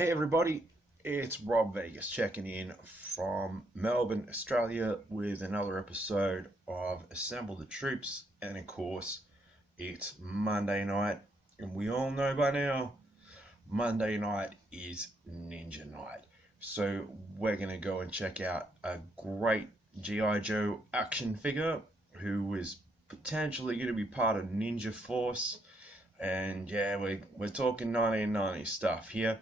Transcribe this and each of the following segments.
Hey everybody, it's Rob Vegas checking in from Melbourne, Australia with another episode of Assemble the Troops. And of course, it's Monday night, and we all know by now, Monday night is Ninja Night. So we're going to go and check out a great G.I. Joe action figure who is potentially going to be part of Ninja Force. And yeah, we're talking 1990 stuff here.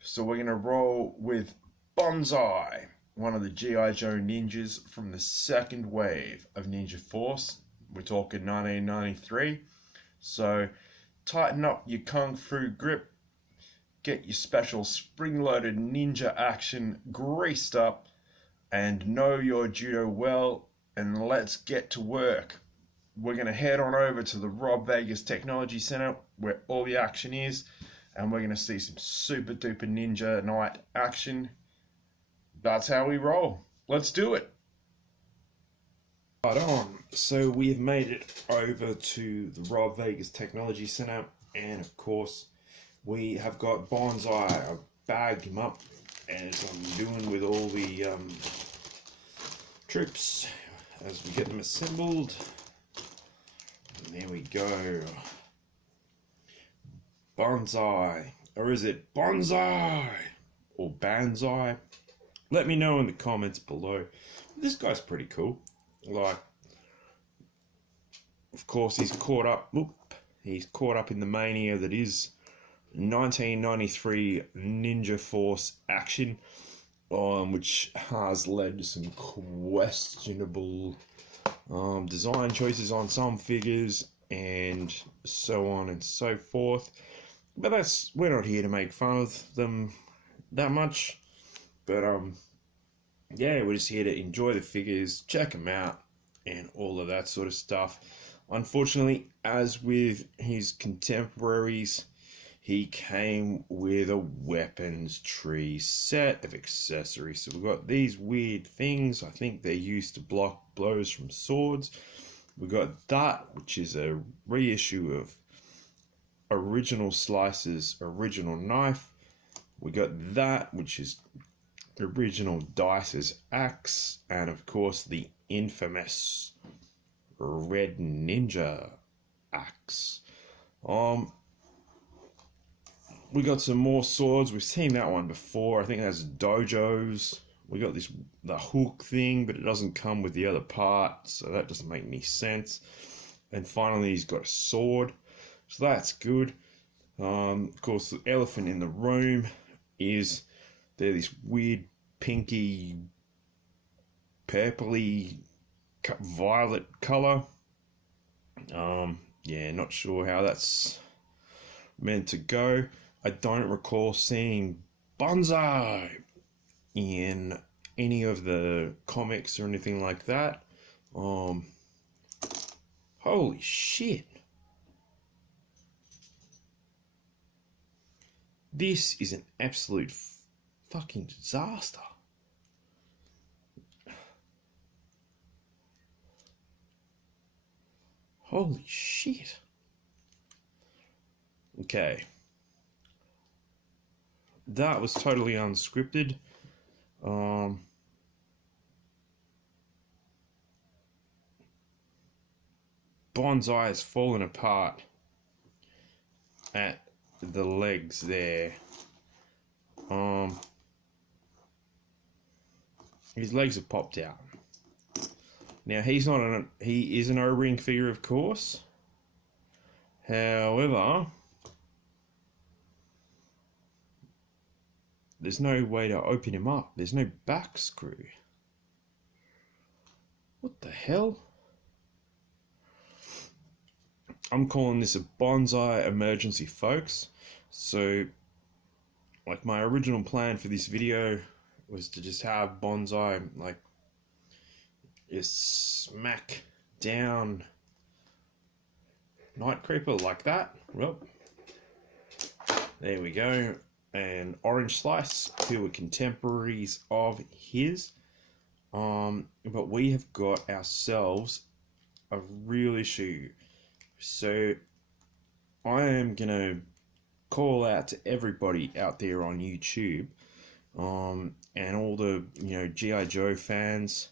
So we're going to roll with Banzai, one of the G.I. Joe ninjas from the second wave of Ninja Force. We're talking 1993. So tighten up your kung fu grip, get your special spring-loaded ninja action greased up, and know your judo well, and let's get to work. We're going to head on over to the Rob Vegas Technology Center where all the action is, and we're going to see some super duper ninja night action. That's how we roll. Let's do it. Right on. So we have made it over to the Rob Vegas Technology Center, and of course we have got Banzai. I've bagged him up as I'm doing with all the troops as we get them assembled. And there we go. Banzai, or is it Banzai or Banzai? Let me know in the comments below. This guy's pretty cool. Like, of course, he's caught up. He's caught up in the mania that is 1993 Ninja Force action, which has led to some questionable design choices on some figures and so on and so forth. But we're not here to make fun of them that much. But yeah, we're just here to enjoy the figures, check them out, and all of that sort of stuff. Unfortunately, as with his contemporaries, he came with a weapons tree set of accessories. So we've got these weird things. I think they're used to block blows from swords. We've got that, which is a reissue of Original Slice's original knife. We got that, which is original Dice's axe, and of course the infamous Red Ninja axe. We got some more swords. We've seen that one before. I think that's Dojo's. We got the hook thing, but it doesn't come with the other part, so that doesn't make any sense. And finally, he's got a sword, so that's good. Of course, the elephant in the room is they're this weird pinky, purpley, violet color. Yeah, not sure how that's meant to go. I don't recall seeing Banzai in any of the comics or anything like that. Holy shit. This is an absolute fucking disaster. Holy shit. Okay. That was totally unscripted. Banzai has fallen apart at the legs there. His legs have popped out. Now he is an O-ring figure, of course. However, there's no way to open him up. There's no back screw. What the hell? I'm calling this a Banzai emergency, folks. So, like, my original plan for this video was to just have Banzai, like, just smack down Night Creeper like that. Well, there we go. And Orange Slice, who were contemporaries of his. But we have got ourselves a real issue. So I am gonna call out to everybody out there on YouTube, and all the G.I. Joe fans.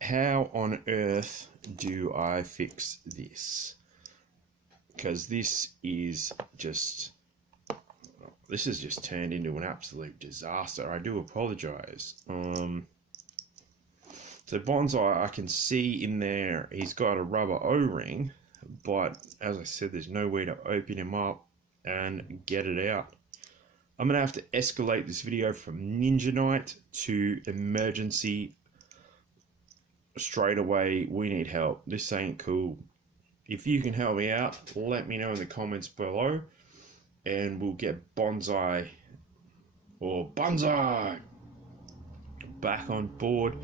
How on earth do I fix this? Because this has just turned into an absolute disaster. I do apologize. So Banzai, I can see in there he's got a rubber O-ring, but as I said, there's no way to open him up and get it out. I'm gonna have to escalate this video from Ninja Night to emergency straight away. We need help. This ain't cool. If you can help me out, let me know in the comments below, and we'll get Banzai back on board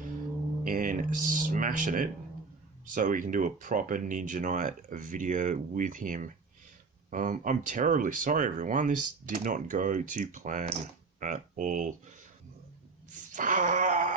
and smashing it, so we can do a proper Ninja Night video with him. I'm terribly sorry, everyone. This did not go to plan at all. Fuck!